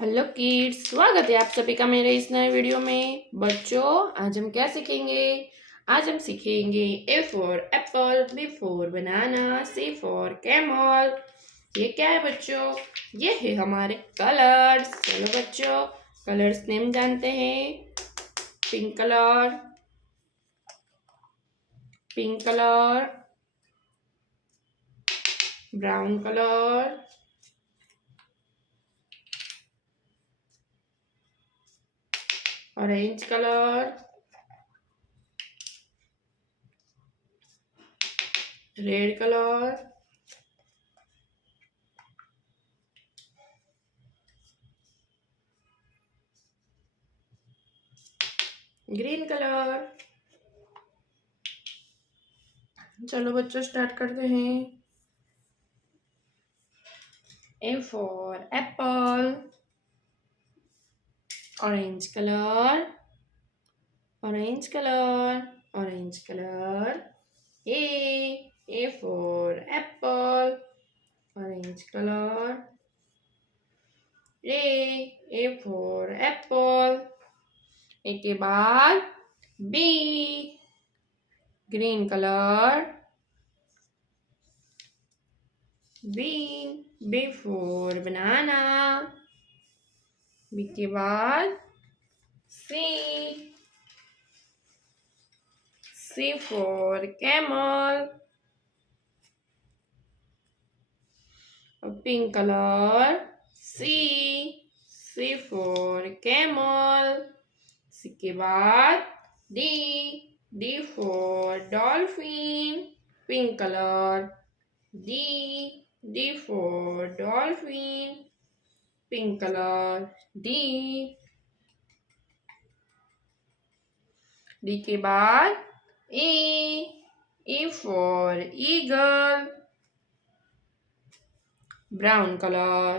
Hello kids, स्वागत है आप सभी का मेरे इस नए वीडियो में। बच्चों, आज हम क्या सीखेंगे? आज हम सीखेंगे A for apple, B for banana, C for camel. ये क्या है बच्चों? ये है हमारे कलर्स। चलो बच्चों, कलर्स नेम जानते हैं। Pink colour, pink colour, brown colour, orange colour, red colour, green colour. चलो बच्चों, स्टार्ट करते हैं। A for apple, orange color, orange color, orange color. A for apple, orange color. A for apple. A के बाद B, green color. B for banana. B के बाद C for camel. Pink color. C for camel. C के बाद D for dolphin. Pink color. D for dolphin. Pink color. D के बाद E for eagle. Brown color.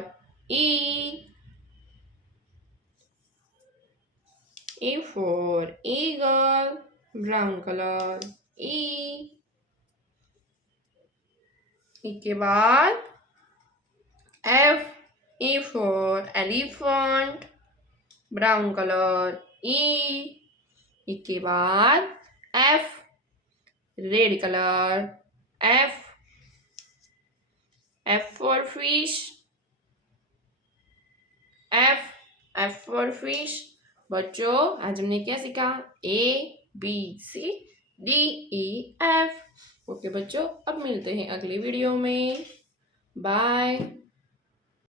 E for eagle. Brown color. E के बाद F for elephant. Brown color. E के बाद F, red color. F for fish. F for fish. बच्चों, आज हमने क्या सीखा? ABCDEF। ओके बच्चों, अब मिलते हैं अगले वीडियो में। बाय।